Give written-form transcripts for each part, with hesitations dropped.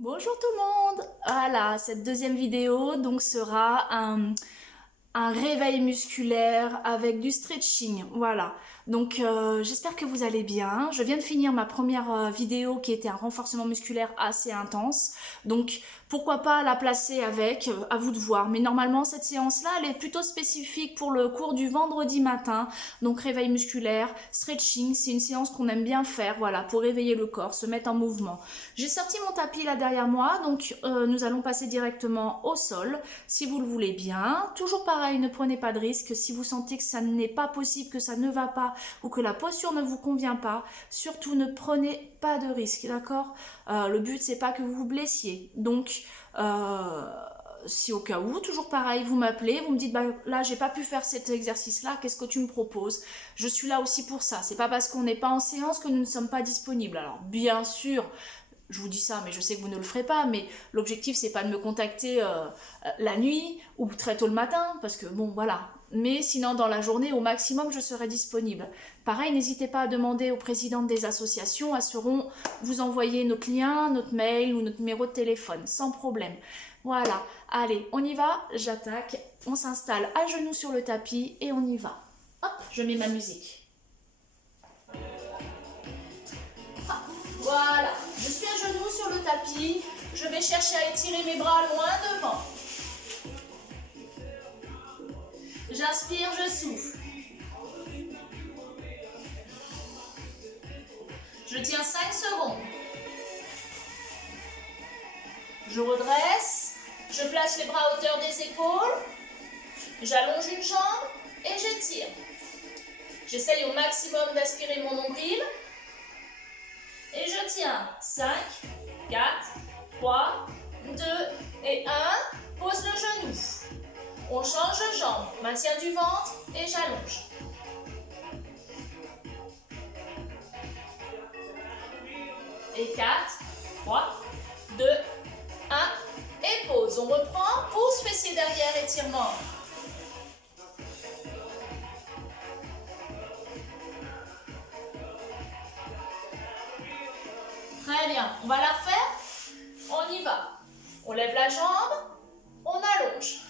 Bonjour tout le monde! Voilà, cette deuxième vidéo donc sera un réveil musculaire avec du stretching. Voilà, donc j'espère que vous allez bien. Je viens de finir ma première vidéo qui était un renforcement musculaire assez intense. Donc pourquoi pas la placer avec, à vous de voir. Mais normalement cette séance-là, elle est plutôt spécifique pour le cours du vendredi matin. Donc réveil musculaire, stretching, c'est une séance qu'on aime bien faire, voilà, pour réveiller le corps, se mettre en mouvement. J'ai sorti mon tapis là derrière moi, donc nous allons passer directement au sol, si vous le voulez bien. Toujours pareil, ne prenez pas de risque. Si vous sentez que ça n'est pas possible, que ça ne va pas ou que la posture ne vous convient pas, surtout ne prenez pas de risque, d'accord? Le but, c'est pas que vous vous blessiez. Donc, si au cas où, toujours pareil, vous m'appelez, vous me dites bah, là j'ai pas pu faire cet exercice là, qu'est-ce que tu me proposes? Je suis là aussi pour ça. C'est pas parce qu'on n'est pas en séance que nous ne sommes pas disponibles. Alors bien sûr, je vous dis ça, mais je sais que vous ne le ferez pas, mais l'objectif c'est pas de me contacter la nuit ou très tôt le matin, parce que bon voilà. Mais sinon dans la journée au maximum je serai disponible. Pareil, n'hésitez pas à demander aux présidentes des associations, elles sauront vous envoyer notre lien, notre mail ou notre numéro de téléphone, sans problème. Voilà, allez, on y va, j'attaque, on s'installe à genoux sur le tapis et on y va. Hop, je mets ma musique. Voilà, je suis à genoux sur le tapis, je vais chercher à étirer mes bras loin devant. J'inspire, je souffle. Je tiens 5 secondes. Je redresse, je place les bras à hauteur des épaules, j'allonge une jambe et j'étire. J'essaye au maximum d'aspirer mon nombril. Et je tiens. 5, 4, 3, 2 et 1. Pose le genou. On change de jambe. Maintien du ventre et j'allonge. Et 4, 3, 2, 1. Et pause. On reprend. Pouce, fessier derrière, étirement. Très bien. On va la refaire. On y va. On lève la jambe. On allonge.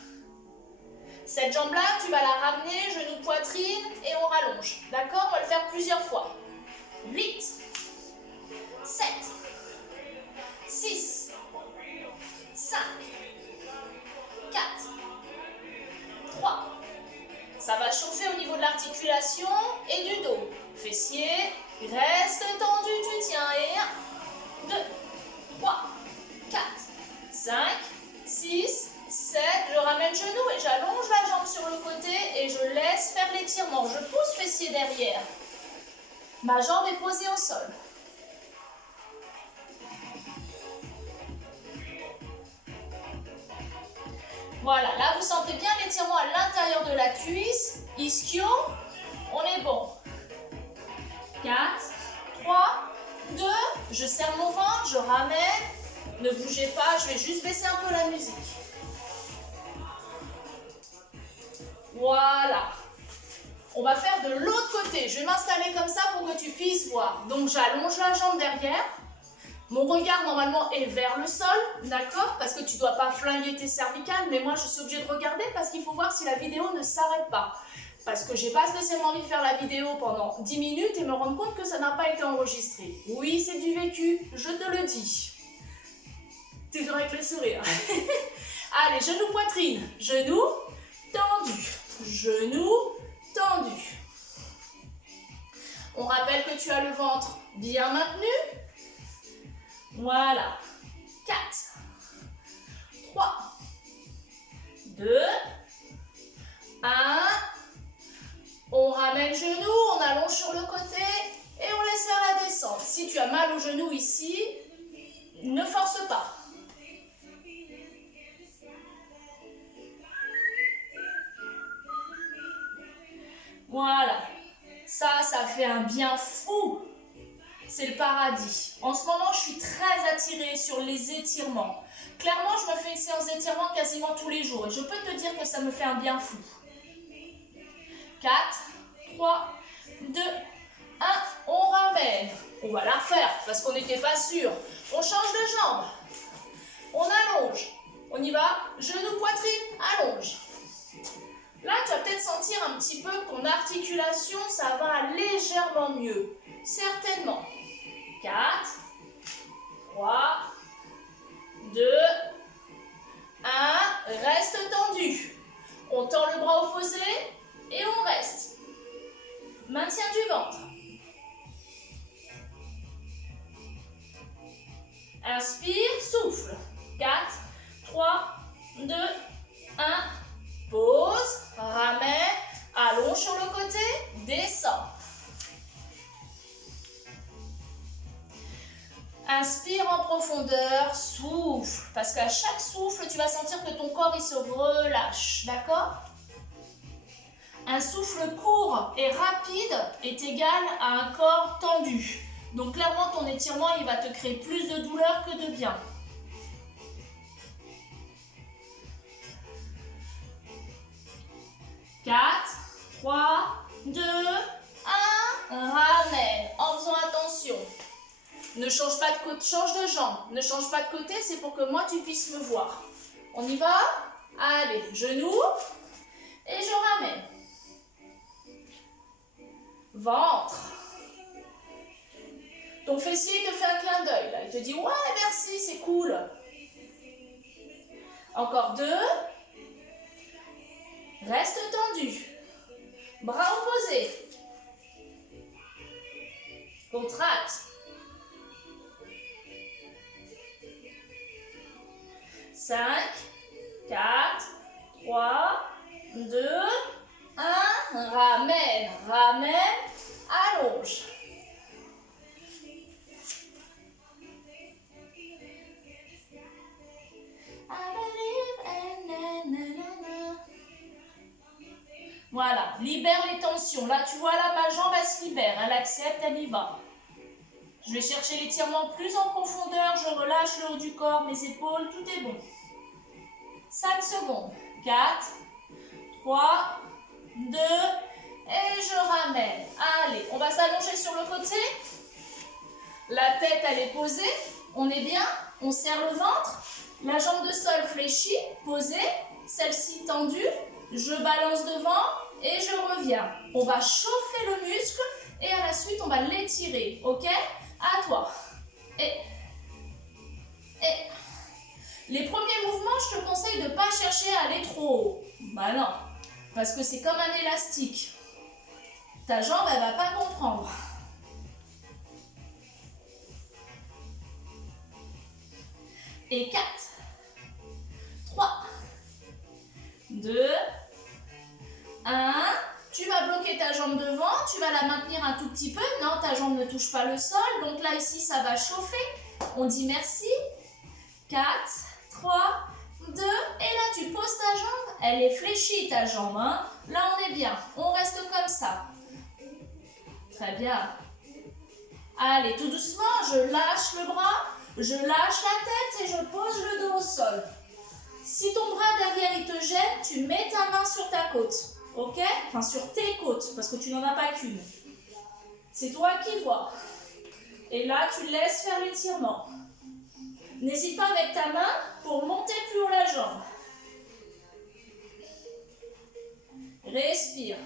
Cette jambe-là, tu vas la ramener, genou, poitrine, et on rallonge. D'accord? On va le faire plusieurs fois. 8, 7, 6, 5, 4, 3. Ça va chauffer au niveau de l'articulation et du dos. Fessier, reste tendu, tu tiens. Et 1, 2, 3, 4, 5, 6, 7. Je ramène genou et j'allonge la jambe sur le côté et je laisse faire l'étirement. Je pousse fessier derrière. Ma jambe est posée au sol. Voilà, là vous sentez bien l'étirement à l'intérieur de la cuisse. Ischio, on est bon. 4, 3, 2, je serre mon ventre, je ramène. Ne bougez pas, je vais juste baisser un peu la musique. Voilà. On va faire de l'autre côté. Je vais m'installer comme ça pour que tu puisses voir. Donc j'allonge la jambe derrière. Mon regard normalement est vers le sol, d'accord? Parce que tu ne dois pas flinguer tes cervicales, mais moi je suis obligée de regarder parce qu'il faut voir si la vidéo ne s'arrête pas. Parce que j'ai pas spécialement envie de faire la vidéo pendant 10 minutes et me rendre compte que ça n'a pas été enregistré. Oui, c'est du vécu, je te le dis. Toujours avec le sourire. Allez, genou, poitrine, genou, tendu, genou, tendu. On rappelle que tu as le ventre bien maintenu. Voilà. 4, 3, 2, 1. On ramène genou, on allonge sur le côté et on laisse faire la descente. Si tu as mal au genou ici, ne force pas. Voilà. Ça fait un bien fou. C'est le paradis. En ce moment, je suis très attirée sur les étirements. Clairement, je me fais une séance d'étirement quasiment tous les jours. Et je peux te dire que ça me fait un bien fou. 4, 3, 2, 1. On ramène. On va la refaire parce qu'on n'était pas sûr. On change de jambe. On y va. Genou, poitrine, allonge. Là, tu vas peut-être sentir un petit peu que ton articulation, ça va légèrement mieux. Certainement. 4, 3, 2, 1. Reste tendu. On tend le bras opposé et on reste. Maintien du ventre. Inspire, souffle. 4, 3, 2, 1. Pause, ramène, allonge sur le côté, descend. Inspire en profondeur, souffle. Parce qu'à chaque souffle, tu vas sentir que ton corps il se relâche. D'accord? Un souffle court et rapide est égal à un corps tendu. Donc clairement, ton étirement, il va te créer plus de douleur que de bien. Quatre, 3, 2, 1. Ramène en faisant attention. Ne change pas de côté, change de jambe. Ne change pas de côté, c'est pour que moi tu puisses me voir. On y va? Allez, genou. Et je ramène. Ventre. Ton fessier te fait un clin d'œil. Là, il te dit ouais, merci, c'est cool. Encore 2. Reste tendu. Bras opposés. Contracte. 5, 4, 3, 2, 1. Ramène, ramène, allonge. Voilà, libère les tensions. Là, tu vois, là, ma jambe, elle se libère. Elle accepte, elle y va. Je vais chercher l'étirement plus en profondeur. Je relâche le haut du corps, mes épaules, tout est bon. 5 secondes. 4, 3, 2, et je ramène. Allez, on va s'allonger sur le côté. La tête, elle est posée. On est bien. On serre le ventre. La jambe de sol fléchie, posée. Celle-ci tendue. Je balance devant et je reviens. On va chauffer le muscle et à la suite, on va l'étirer. Ok? À toi. Et. Les premiers mouvements, je te conseille de ne pas chercher à aller trop haut. Bah non, parce que c'est comme un élastique. Ta jambe, elle ne va pas comprendre. Et 4, 3, 2, 1. Tu vas bloquer ta jambe devant, tu vas la maintenir un tout petit peu. Non, ta jambe ne touche pas le sol. Donc là, ici, ça va chauffer. On dit merci. 4, 3, 2. Et là, tu poses ta jambe. Elle est fléchie, ta jambe. Hein. Là, on est bien. On reste comme ça. Très bien. Allez, tout doucement, je lâche le bras, je lâche la tête et je pose le dos au sol. Si ton bras derrière, il te gêne, tu mets ta main sur ta côte. Ok? Enfin, sur tes côtes, parce que tu n'en as pas qu'une. C'est toi qui vois. Et là, tu laisses faire l'étirement. N'hésite pas avec ta main pour monter plus haut la jambe. Respire.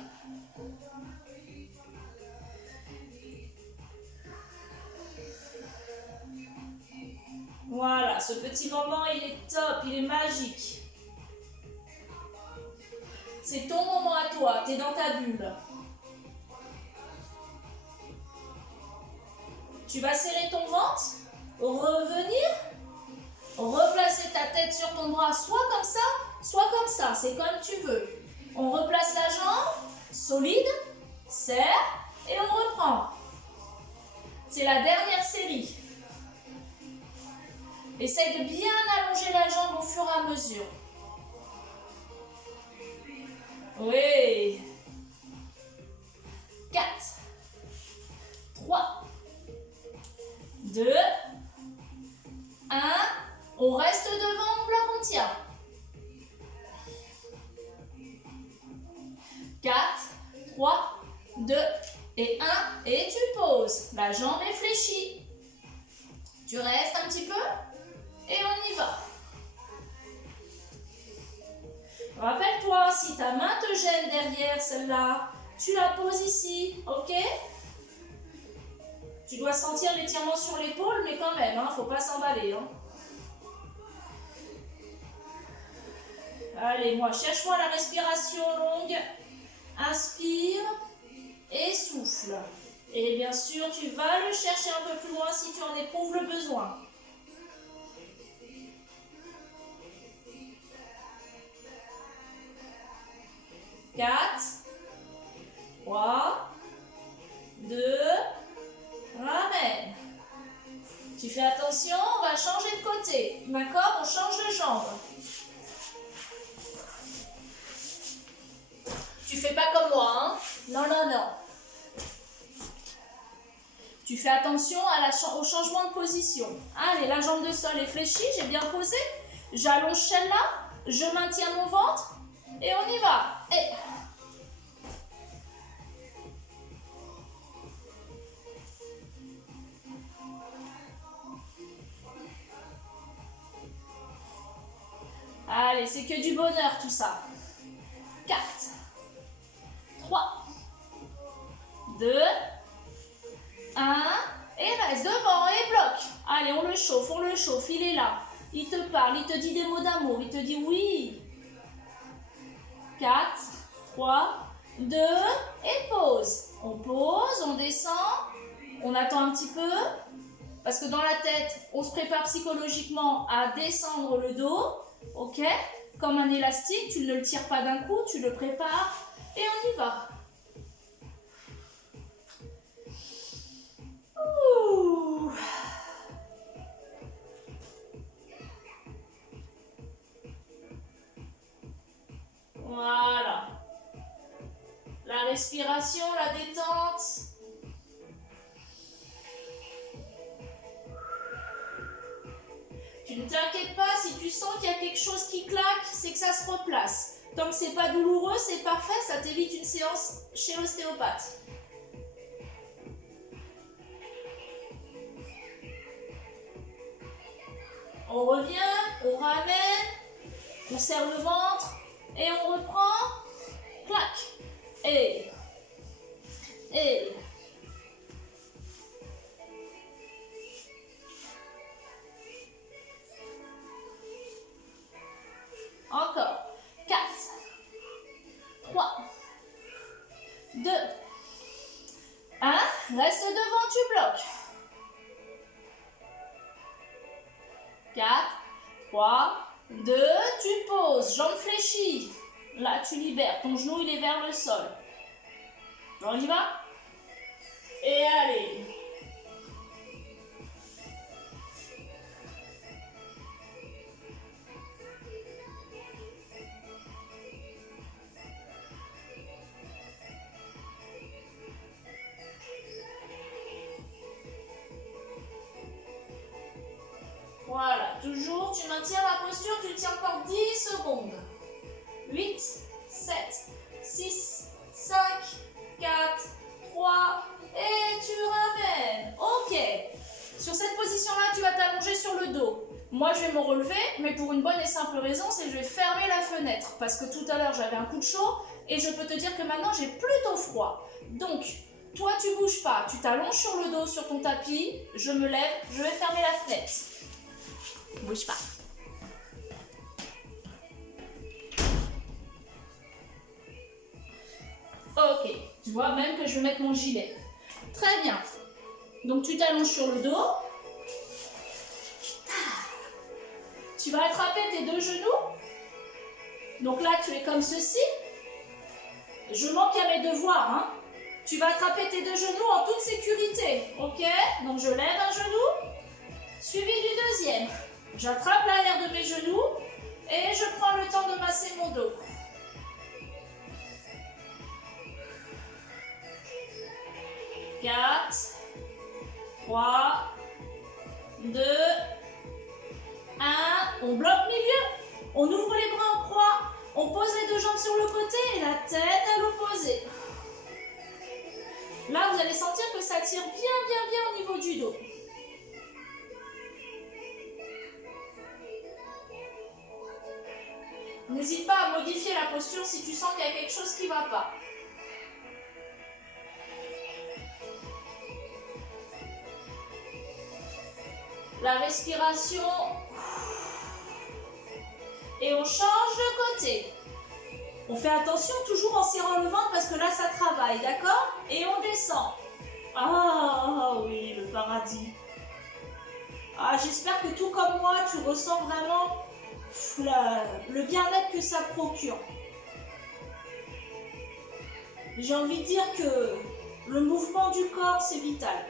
Voilà, ce petit moment, il est top, il est magique. C'est ton moment à toi, tu es dans ta bulle. Tu vas serrer ton ventre, revenir, replacer ta tête sur ton bras, soit comme ça, c'est comme tu veux. On replace la jambe, solide, serre et on reprend. C'est la dernière série. Essaye de bien allonger la jambe au fur et à mesure. Oui. 4, 3, 2, 1. On reste devant, on bloque, on tient. 4, 3, 2 et 1. Et tu poses. La jambe est fléchie. Tu restes un petit peu et on y va. ta main te gêne derrière celle-là, tu la poses ici, ok? Tu dois sentir l'étirement sur l'épaule, mais quand même, faut pas s'emballer. Allez, cherche-moi la respiration longue. Inspire et souffle. Et bien sûr, tu vas le chercher un peu plus loin si tu en éprouves le besoin. 4, 3, 2, ramène. Tu fais attention, on va changer de côté. D'accord? On change de jambe. Tu fais pas comme moi, hein? Non, non, non. Tu fais attention au changement de position. Allez, la jambe de sol est fléchie, j'ai bien posé. J'allonge celle-là, je maintiens mon ventre et on y va. Et... Allez, c'est que du bonheur tout ça. 4, 3, 2, 1, et reste devant et bloque. Allez, on le chauffe, il est là. Il te parle, il te dit des mots d'amour, il te dit oui. 4, 3, 2, et pause. On pose, on descend, on attend un petit peu, parce que dans la tête, on se prépare psychologiquement à descendre le dos, ok? Comme un élastique, tu ne le tires pas d'un coup, tu le prépares, et on y va. Ouh. Voilà. La respiration, la détente. Tu ne t'inquiètes pas, si tu sens qu'il y a quelque chose qui claque, c'est que ça se replace. Tant que c'est pas douloureux, c'est parfait, ça t'évite une séance chez l'ostéopathe. On revient, on ramène, on serre le ventre et on reprend. Clac. Et. Encore. 4, 3, 2, 1. Reste devant, tu bloques. 4, 3, 2, tu poses, jambes fléchies. Là, tu libères, ton genou, il est vers le sol. On y va? Et allez. Voilà, toujours, tu maintiens la posture, tu tiens encore 10 secondes. 8, 7, 6, 5, 4, 3, et tu ramènes. Ok. Sur cette position-là, tu vas t'allonger sur le dos. Moi, je vais me relever, mais pour une bonne et simple raison, c'est que je vais fermer la fenêtre. Parce que tout à l'heure, j'avais un coup de chaud, et je peux te dire que maintenant, j'ai plutôt froid. Donc, toi, tu bouges pas, tu t'allonges sur le dos, sur ton tapis, je me lève, je vais fermer la fenêtre. Bouge pas. Ok, tu vois même que je vais mettre mon gilet. Très bien. Donc tu t'allonges sur le dos. Tu vas attraper tes deux genoux. Donc là, tu es comme ceci. Je manque à mes devoirs, hein. Tu vas attraper tes deux genoux en toute sécurité. Ok? Donc je lève un genou, suivi du deuxième. J'attrape l'arrière de mes genoux et je prends le temps de masser mon dos. 4, 3, 2, 1. On bloque milieu. On ouvre les bras en croix. On pose les deux jambes sur le côté et la tête à l'opposé. Là, vous allez sentir que ça tire bien au niveau du dos. N'hésite pas à modifier la posture si tu sens qu'il y a quelque chose qui ne va pas. La respiration. Et on change de côté. On fait attention toujours en serrant le ventre parce que là ça travaille, d'accord? Et on descend. Ah oui, le paradis. Ah, j'espère que tout comme moi, tu ressens vraiment le bien-être que ça procure. J'ai envie de dire que le mouvement du corps, c'est vital.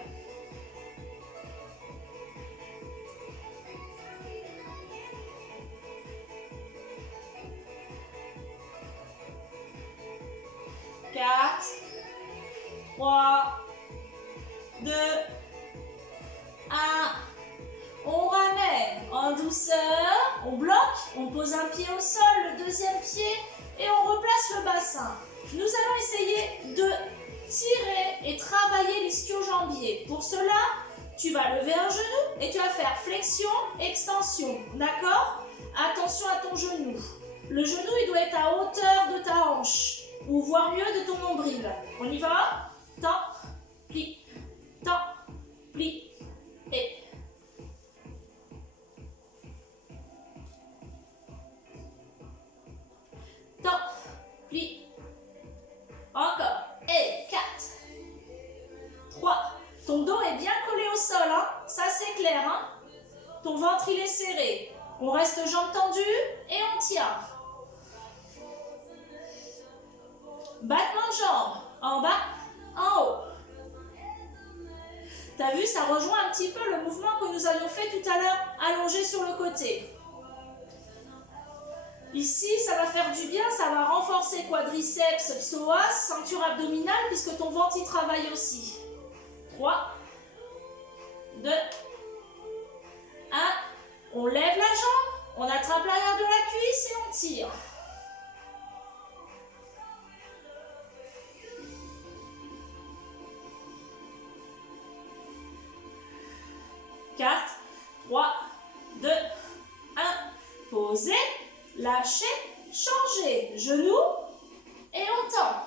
Quatre, 3, 2, 1. On ramène en douceur, on bloque, on pose un pied au sol, le deuxième pied et on replace le bassin. Nous allons essayer de tirer et travailler l'ischio-jambier. Pour cela, tu vas lever un genou et tu vas faire flexion, extension. D'accord? Attention à ton genou. Le genou, il doit être à hauteur de ta hanche ou voire mieux de ton nombril. On y va? Temps, pli, et... Temps, pli, encore, et 4, 3, ton dos est bien collé au sol, hein? Ça c'est clair, hein? Ton ventre il est serré, on reste jambes tendues et on tient. Battement de jambes, en bas, en haut. T'as vu, ça rejoint un petit peu le mouvement que nous avions fait tout à l'heure, allongé sur le côté. Ici, ça va faire du bien, ça va renforcer quadriceps, psoas, ceinture abdominale, puisque ton ventre y travaille aussi. 3, 2, 1. On lève la jambe, on attrape l'arrière de la cuisse et on tire. Quatre, 3, 2, 1. Posez. Lâchez, changez, genou et on tend.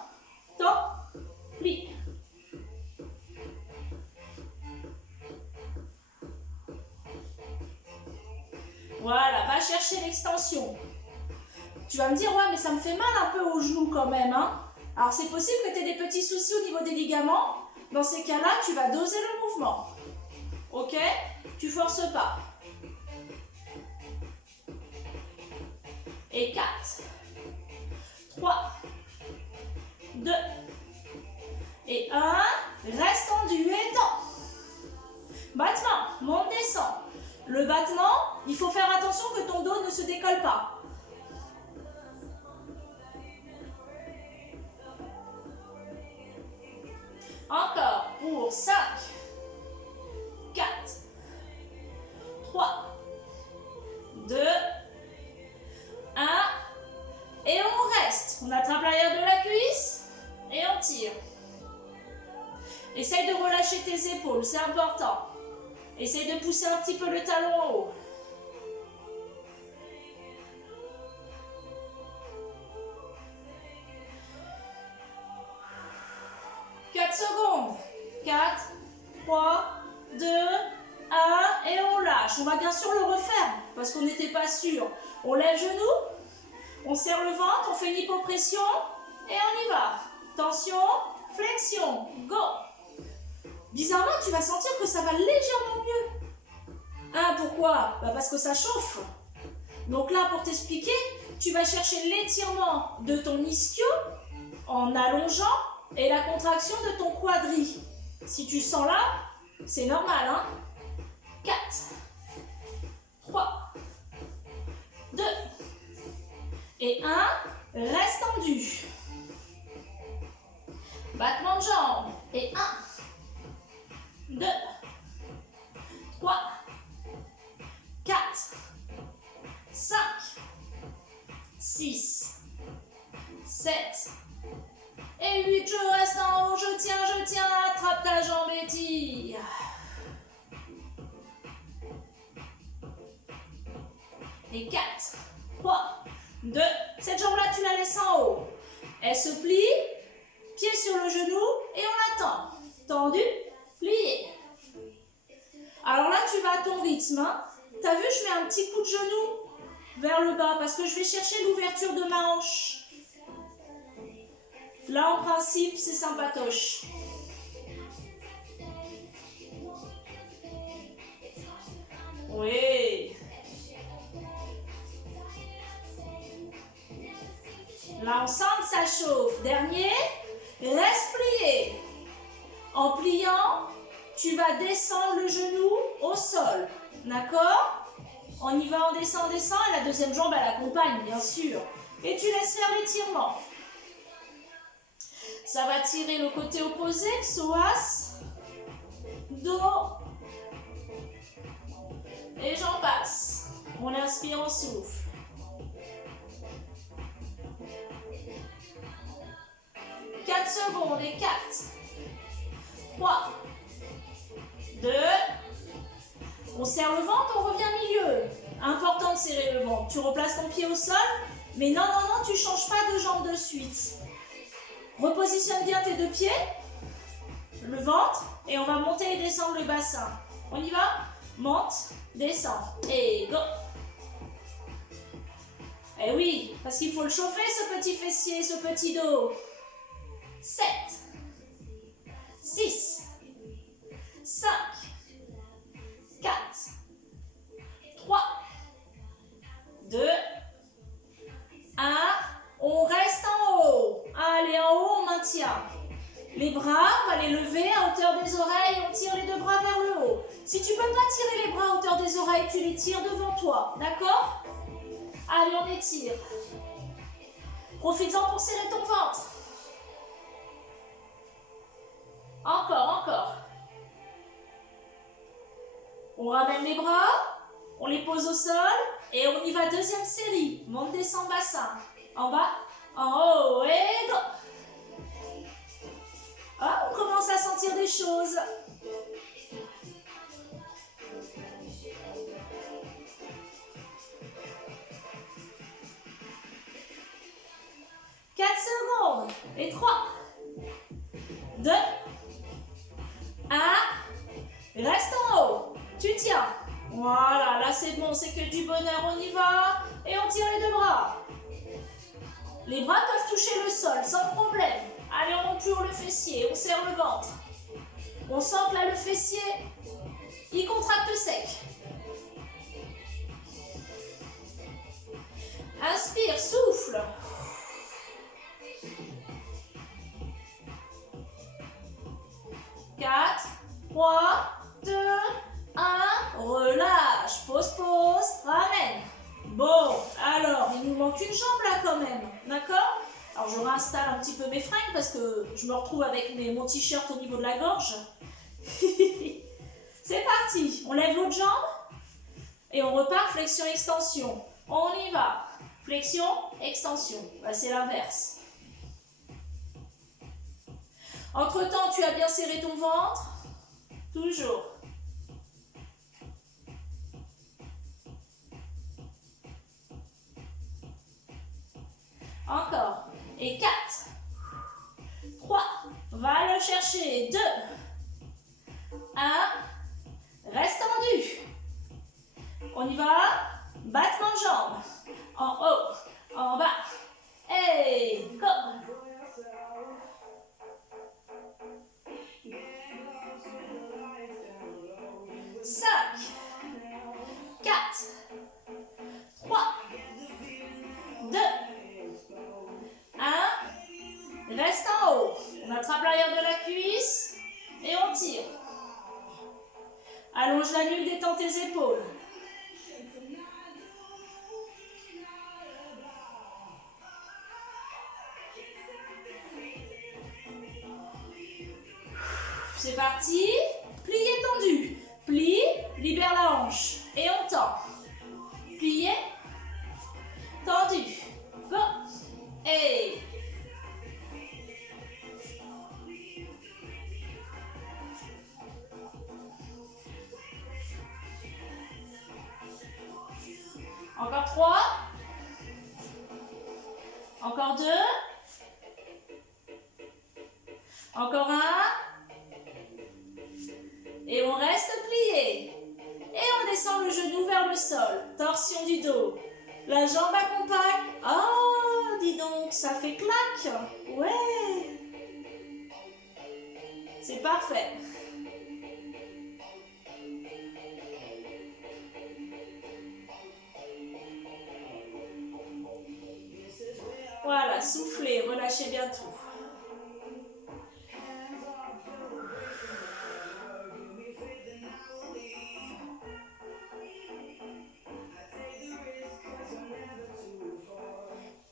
Tend, plie. Voilà, va chercher l'extension. Tu vas me dire, ouais, mais ça me fait mal un peu au genou quand même, hein. Alors c'est possible que tu aies des petits soucis au niveau des ligaments. Dans ces cas-là, tu vas doser le mouvement. Ok? Tu forces pas. Et 4, 3, 2, et 1. Reste tendu et tend. Battement, monte, descend. Le battement, il faut faire attention que ton dos ne se décolle pas. Encore pour 5, 4, 3, 2, 1. Et on reste. On attrape l'arrière de la cuisse et on tire. Essaye de relâcher tes épaules, c'est important. Essaye de pousser un petit peu le talon en haut. Secondes. 4, 3, 2, 1 et on lâche. On va bien sûr le refaire parce qu'on n'était pas sûr. On lève genou, on serre le ventre, on fait une hypopression et on y va. Tension, flexion, go. Bizarrement, tu vas sentir que ça va légèrement mieux. Pourquoi? Parce que ça chauffe. Donc là, pour t'expliquer, tu vas chercher l'étirement de ton ischio en allongeant et la contraction de ton quadri. Si tu sens là, c'est normal, hein? 4, 3, 2, et 1. Reste tendu. Battement de jambes. Et 1, 2, 3, 4, 5, 6, 7, et 8, je reste en haut, je tiens, attrape ta jambe et tire. Et 4, 3, 2. Cette jambe-là, tu la laisses en haut. Elle se plie, pied sur le genou et on attend. Tendu, plié. Alors là, tu vas à ton rythme. Hein. Tu as vu, je mets un petit coup de genou vers le bas parce que je vais chercher l'ouverture de ma hanche. Là, en principe, c'est sympatoche. Oui. Là, on sent que ça chauffe. Dernier, reste plié. En pliant, tu vas descendre le genou au sol. D'accord? On y va, on descend, et la deuxième jambe, elle accompagne, bien sûr. Et tu laisses faire l'étirement. Ça va tirer le côté opposé, psoas, dos, et j'en passe. On inspire, on souffle. 4 secondes et 4, 3, 2, on serre le ventre, on revient milieu. Important de serrer le ventre. Tu replaces ton pied au sol, mais non, tu ne changes pas de jambe de suite. Repositionne bien tes deux pieds, le ventre, et on va monter et descendre le bassin. On y va? Monte, descend, et go. Eh oui, parce qu'il faut le chauffer, ce petit fessier, ce petit dos. 7, 6, 5, 4, 3, 2, 1. On reste en haut. Allez, en haut, on maintient. Les bras, on va les lever à hauteur des oreilles. On tire les deux bras vers le haut. Si tu ne peux pas tirer les bras à hauteur des oreilles, tu les tires devant toi. D'accord? Allez, on étire. Profites-en pour serrer ton ventre. Encore. On ramène les bras, on les pose au sol et on y va, deuxième série. Monte, descend, bassin. En bas, en haut et go. Ah, on commence à sentir des choses. Quatre secondes et 3, 2, 1. Reste en haut. Tu tiens. Voilà, là c'est bon, c'est que du bonheur, on y va. Et on tire les deux bras. Les bras peuvent toucher le sol sans problème. Allez, on entoure le fessier, on serre le ventre. On sent que là le fessier, il contracte sec. Inspire, souffle. 4, 3, 2, 1. Relâche. Pose, ramène. Bon, alors, il nous manque une jambe là quand même. D'accord? Alors, je réinstalle un petit peu mes fringues parce que je me retrouve avec mon t-shirt au niveau de la gorge. C'est parti. On lève l'autre jambe et on repart flexion-extension. On y va. Flexion, extension. Là, c'est l'inverse. Entre-temps, tu as bien serré ton ventre. Toujours. Encore. Et 4, 3, va le chercher. 2, 1, reste tendu. On y va. Battement de jambes. En haut, en bas. Et go. 5, 4, 3, 2, 1. Reste en haut. On attrape l'arrière de la cuisse et on tire. Allonge la nuque, détends tes épaules. C'est parti. Plié, tendu. Plie, libère la hanche. Et on tend. Plié, tendu. Go. Et... Encore 3, Encore 2. Encore 1. Et on reste plié. Et on descend le genou vers le sol. Torsion du dos. La jambe accompagne. Oh, dis donc, ça fait clac. Ouais. C'est parfait. Voilà, soufflez, relâchez bien tout.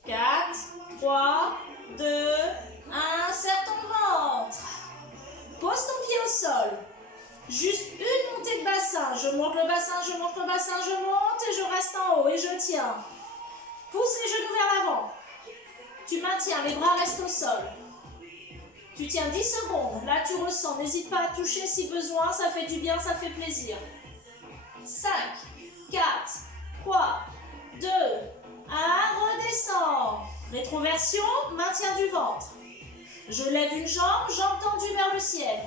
Quatre, 3, 2, 1, serre ton ventre. Pose ton pied au sol. Juste une montée de bassin. Je monte le bassin, je monte le bassin, je monte et je reste en haut et je tiens. Pousse les genoux vers l'avant. Tu maintiens, les bras restent au sol. Tu tiens 10 secondes. Là, tu ressens. N'hésite pas à toucher si besoin. Ça fait du bien, ça fait plaisir. 5, 4, 3, 2, 1. Redescends. Rétroversion, maintien du ventre. Je lève une jambe, jambe tendue vers le ciel.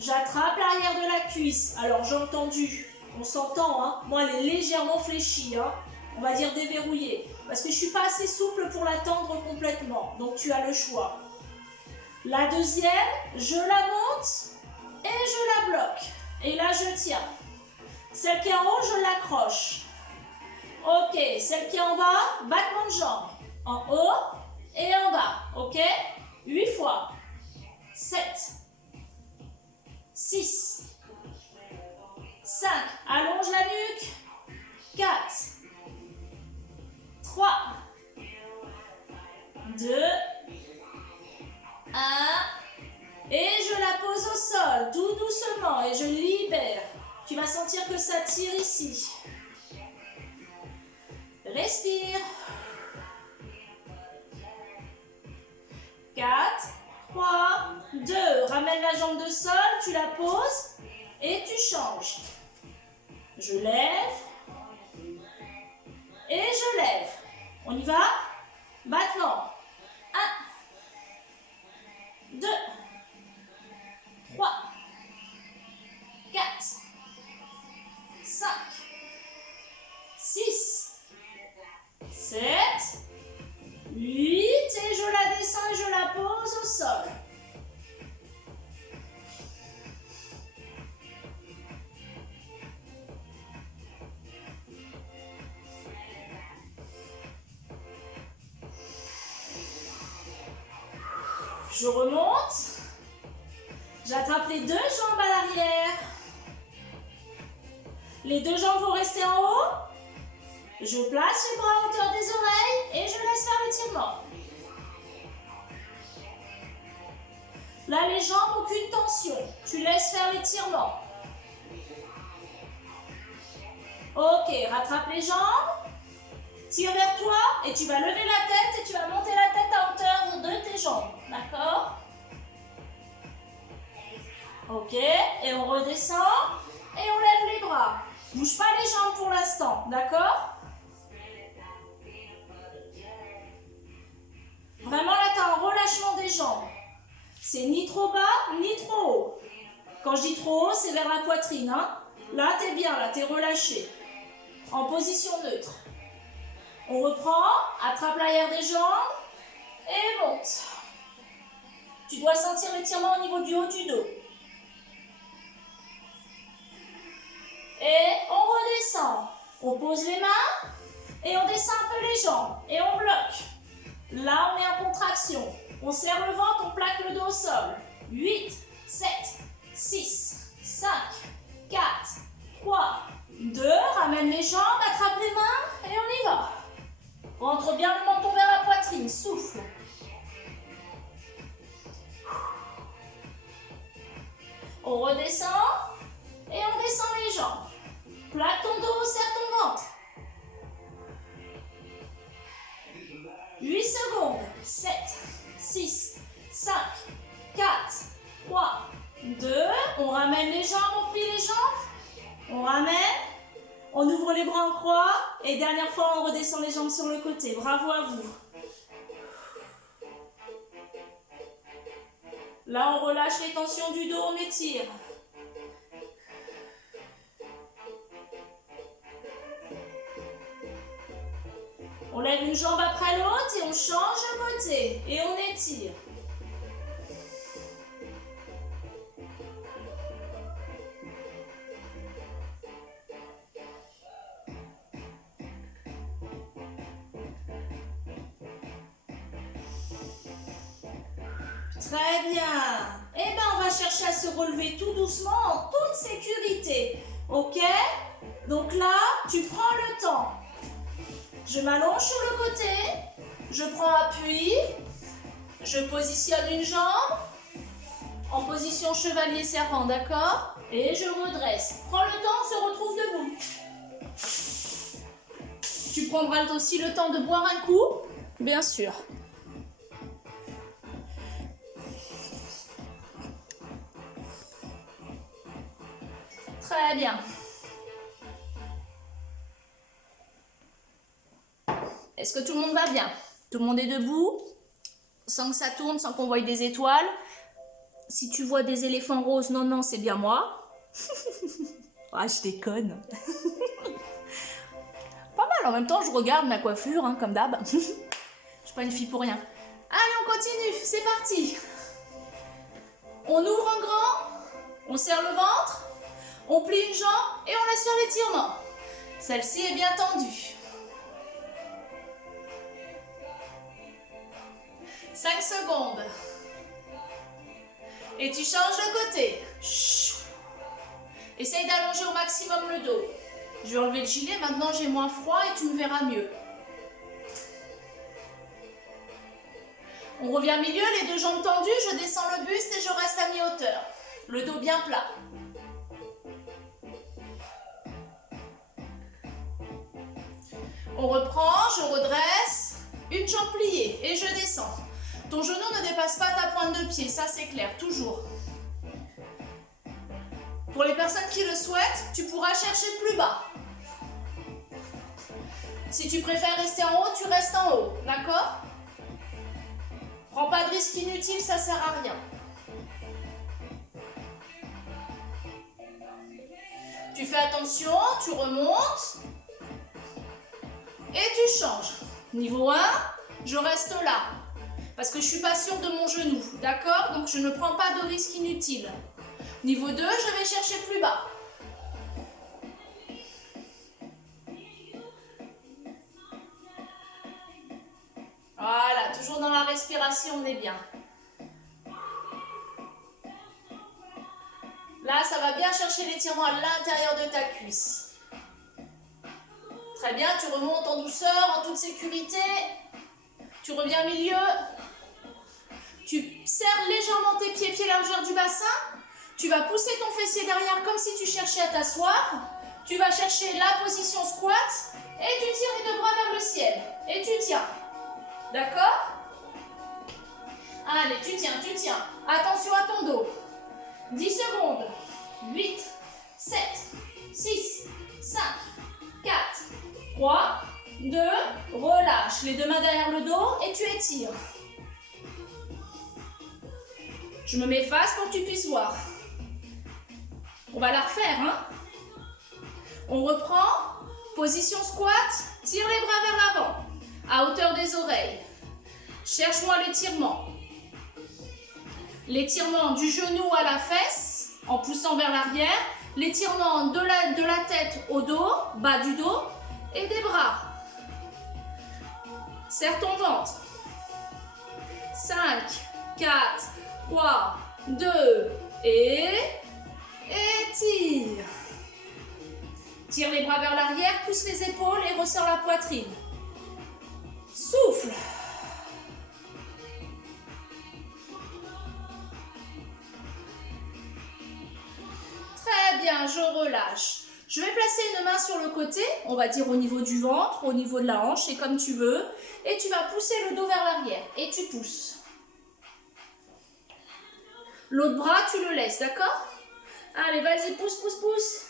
J'attrape l'arrière de la cuisse. Alors, jambe tendue. On s'entend, hein. Moi, elle est légèrement fléchie, hein. On va dire déverrouillée. Parce que je ne suis pas assez souple pour la tendre complètement. Donc, tu as le choix. La deuxième, je la monte et je la bloque. Et là, je tiens. Celle qui est en haut, je l'accroche. Ok, celle qui est en bas, battement de jambe. En haut et en bas. Ok, 8 fois. 7, 6, 5. Allonge la nuque. 4, 3, 2, 1. Et je la pose au sol, tout doucement, et je libère. Tu vas sentir que ça tire ici. Respire. 4, 3, 2. Ramène la jambe de sol, tu la poses et tu changes. Je lève et je lève. On y va? Battement. 1, 2, 3, 4, 5, 6, 7, 8 et je la descends et je la pose au sol. Je remonte. J'attrape les deux jambes à l'arrière. Les deux jambes vont rester en haut. Je place les bras à hauteur des oreilles et je laisse faire l'étirement. Là, les jambes, aucune tension. Tu laisses faire l'étirement. Ok, rattrape les jambes. Tire vers toi et tu vas lever la tête et tu vas monter la tête à hauteur de tes jambes. D'accord? Ok, et on redescend et on lève les bras. Bouge pas les jambes pour l'instant, d'accord? Vraiment là, tu as un relâchement des jambes. C'est ni trop bas, ni trop haut. Quand je dis trop haut, c'est vers la poitrine. Hein? Là, tu es bien, là, tu es relâché. En position neutre. On reprend, attrape l'arrière des jambes et monte. Tu dois sentir l'étirement au niveau du haut du dos. Et on redescend. On pose les mains et on descend un peu les jambes. Et on bloque. Là, on est en contraction. On serre le ventre, on plaque le dos au sol. 8, 7, 6, 5, 4, 3, 2. Ramène les jambes, attrape les mains et on y va. Rentre bien le menton vers la poitrine. Souffle. On redescend et on descend les jambes. Plaque ton dos, serre ton ventre. 8 secondes. 7, 6, 5, 4, 3, 2. On ramène les jambes, on plie les jambes. On ramène. On ouvre les bras en croix. Et dernière fois, on redescend les jambes sur le côté. Bravo à vous. Là, on relâche les tensions du dos, on étire. On lève une jambe après l'autre et on change de côté. Et on étire. Très bien. Eh bien, on va chercher à se relever tout doucement en toute sécurité. Ok? Donc là, tu prends le temps. Je m'allonge sur le côté. Je prends appui. Je positionne une jambe. En position chevalier serpent, d'accord? Et je redresse. Prends le temps, on se retrouve debout. Tu prendras aussi le temps de boire un coup? Bien sûr. Très bien. Est-ce que tout le monde va bien? Tout le monde est debout? Sans que ça tourne, sans qu'on voie des étoiles. Si tu vois des éléphants roses, non, non, c'est bien moi. Ah, je déconne. Pas mal, en même temps, je regarde ma coiffure, hein, comme d'hab. Je suis pas une fille pour rien. Allez, on continue, c'est parti. On ouvre en grand, on serre le ventre, on plie une jambe et on laisse faire l'étirement. Celle-ci est bien tendue. 5 secondes. Et tu changes de côté. Essaye d'allonger au maximum le dos. Je vais enlever le gilet, maintenant j'ai moins froid et tu me verras mieux. On revient milieu, les deux jambes tendues, je descends le buste et je reste à mi-hauteur. Le dos bien plat. On reprend, je redresse, une jambe pliée et je descends. Ton genou ne dépasse pas ta pointe de pied, ça c'est clair, toujours. Pour les personnes qui le souhaitent, tu pourras chercher plus bas. Si tu préfères rester en haut, tu restes en haut, d'accord? Prends pas de risque inutile, ça sert à rien. Tu fais attention, tu remontes et tu changes. Niveau 1, je reste là parce que je suis pas sûre de mon genou, d'accord? Donc je ne prends pas de risque inutile. Niveau 2, je vais chercher plus bas. Voilà, toujours dans la respiration, on est bien. Là, ça va bien chercher l'étirement à l'intérieur de ta cuisse. Très bien, tu remontes en douceur, en toute sécurité. Tu reviens au milieu. Tu serres légèrement tes pieds, pieds largeur du bassin. Tu vas pousser ton fessier derrière comme si tu cherchais à t'asseoir. Tu vas chercher la position squat et tu tires les deux bras vers le ciel. Et tu tiens. D'accord? Allez, tu tiens, tu tiens. Attention à ton dos. 10 secondes. 8, 7, 6, 5, 4, 3, 2, relâche. Les deux mains derrière le dos et tu étires. Je me mets face pour que tu puisses voir. On va la refaire, hein? On reprend. Position squat. Tire les bras vers l'avant. À hauteur des oreilles. Cherche-moi l'étirement. L'étirement du genou à la fesse, en poussant vers l'arrière. L'étirement de la tête au dos, bas du dos, et des bras. Serre ton ventre. 5, 4, 3, 2, et étire. Tire les bras vers l'arrière, pousse les épaules et ressors la poitrine. Souffle. Très bien, je relâche. Je vais placer une main sur le côté, on va dire au niveau du ventre, au niveau de la hanche, c'est comme tu veux. Et tu vas pousser le dos vers l'arrière. Et tu pousses. L'autre bras, tu le laisses, d'accord? Allez, vas-y, pousse, pousse, pousse.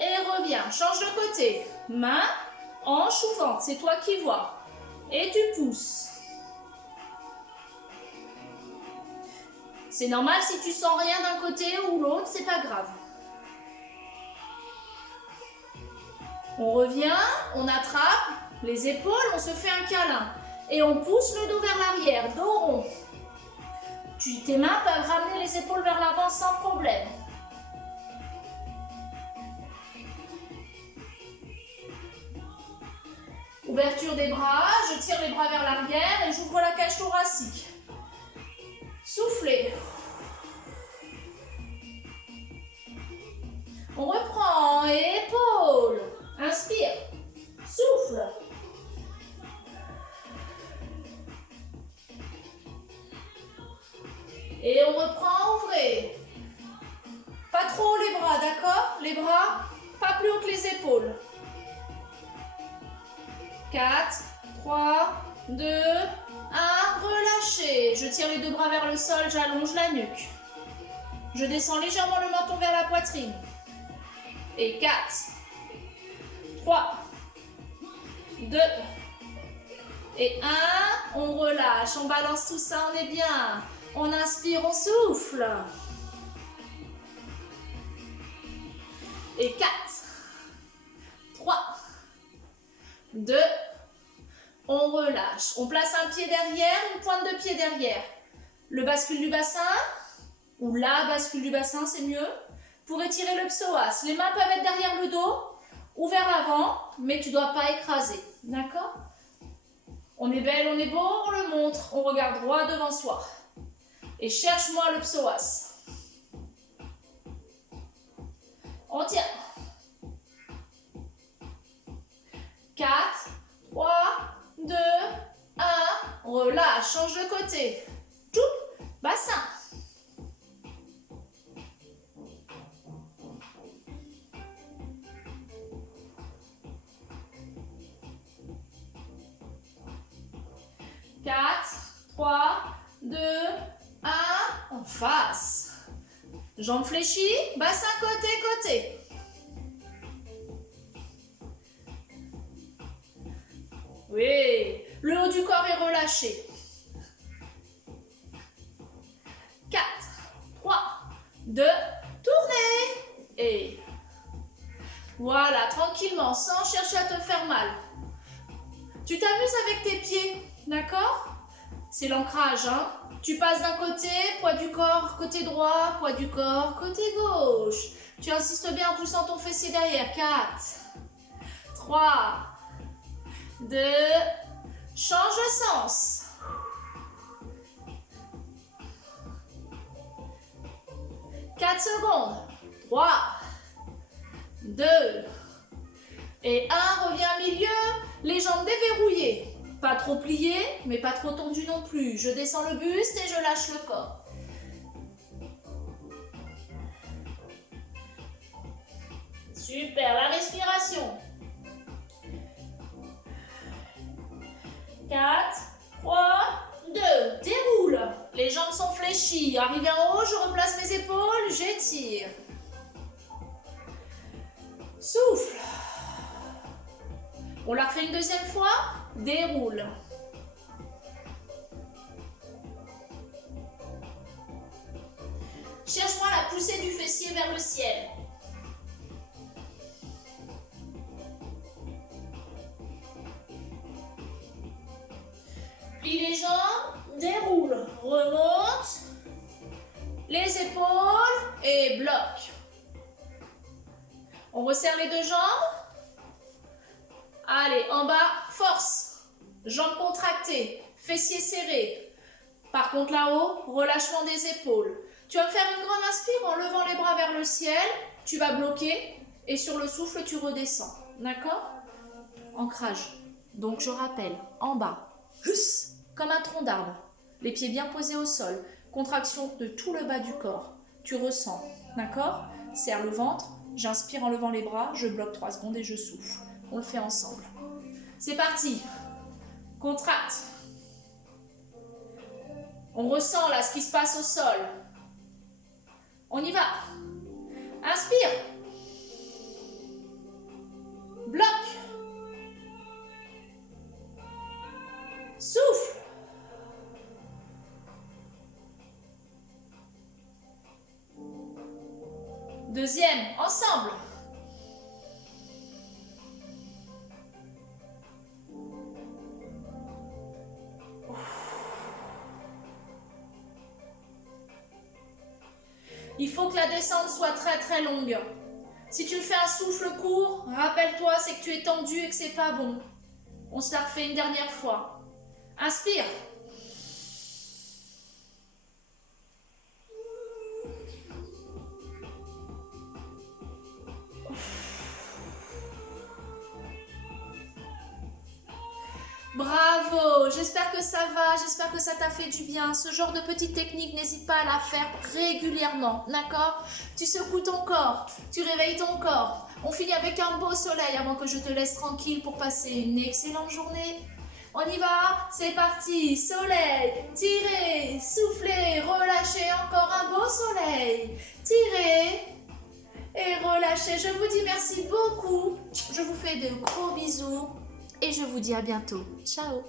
Et reviens, change de côté. Main, hanche ou ventre, c'est toi qui vois. Et tu pousses. C'est normal si tu sens rien d'un côté ou l'autre, c'est pas grave. On revient, on attrape les épaules, on se fait un câlin. Et on pousse le dos vers l'arrière, dos rond. Tes mains peuvent ramener les épaules vers l'avant sans problème. Ouverture des bras, je tire les bras vers l'arrière et j'ouvre la cage thoracique. Soufflez. On reprend, épaules. Inspire. Souffle. Et on reprend, ouvrez. Pas trop haut les bras, d'accord? Les bras, pas plus haut que les épaules. 4, 3, 2, 1, relâchez. Je tire les deux bras vers le sol, j'allonge la nuque. Je descends légèrement le menton vers la poitrine. Et 4, 3, 2, et 1. On relâche, on balance tout ça, on est bien. On inspire, on souffle. Et 4, 3, 2, on relâche. On place un pied derrière, une pointe de pied derrière. Le bascule du bassin, ou la bascule du bassin, c'est mieux, pour étirer le psoas. Les mains peuvent être derrière le dos ou vers l'avant, mais tu ne dois pas écraser. D'accord? On est belle, on est beau, on le montre. On regarde droit devant soi. Et cherche-moi le psoas. On tient. 4, 3, 2, 1. Relâche, change de côté. Tchoup, bassin. Quatre, 3, 2, 1. En face. Jambes fléchies, bassin côté, côté. Oui, le haut du corps est relâché. 4, 3, 2, tournez. Et voilà, tranquillement, sans chercher à te faire mal. Tu t'amuses avec tes pieds, d'accord? C'est l'ancrage, hein? Tu passes d'un côté, poids du corps, côté droit, poids du corps, côté gauche. Tu insistes bien en poussant ton fessier derrière. 4, 3, 2, change de sens. 4 secondes. 3, 2, et 1, reviens milieu, les jambes déverrouillées. Pas trop pliées, mais pas trop tendues non plus. Je descends le buste et je lâche le corps. Super, la respiration. 4, 3, 2, déroule. Les jambes sont fléchies. Arrivé en haut, je replace mes épaules, j'étire. Souffle. On la refait une deuxième fois. Déroule. Cherche-moi la poussée du fessier vers le ciel. Plie les jambes, déroule, remonte, les épaules et bloque. On resserre les deux jambes. Allez, en bas, force. Jambes contractées, fessiers serrés. Par contre, là-haut, relâchement des épaules. Tu vas faire une grande inspire en levant les bras vers le ciel. Tu vas bloquer et sur le souffle, tu redescends. D'accord? Ancrage. Donc, je rappelle, en bas, comme un tronc d'arbre. Les pieds bien posés au sol. Contraction de tout le bas du corps. Tu ressens. D'accord? Serre le ventre. J'inspire en levant les bras. Je bloque 3 secondes et je souffle. On le fait ensemble. C'est parti. Contracte. On ressent là ce qui se passe au sol. On y va. Inspire. Bloque. Souffle. Deuxième, ensemble. Il faut que la descente soit très très longue. Si tu me fais un souffle court, rappelle-toi, c'est que tu es tendu et que c'est pas bon. On se la refait une dernière fois. Inspire. Bravo, j'espère que ça va, j'espère que ça t'a fait du bien. Ce genre de petite technique, n'hésite pas à la faire régulièrement, d'accord? Tu secoues ton corps, tu réveilles ton corps. On finit avec un beau soleil avant que je te laisse tranquille pour passer une excellente journée. On y va? C'est parti. Soleil, tirez, soufflez, relâchez. Encore un beau soleil. Tirez et relâchez. Je vous dis merci beaucoup. Je vous fais de gros bisous et je vous dis à bientôt. Ciao.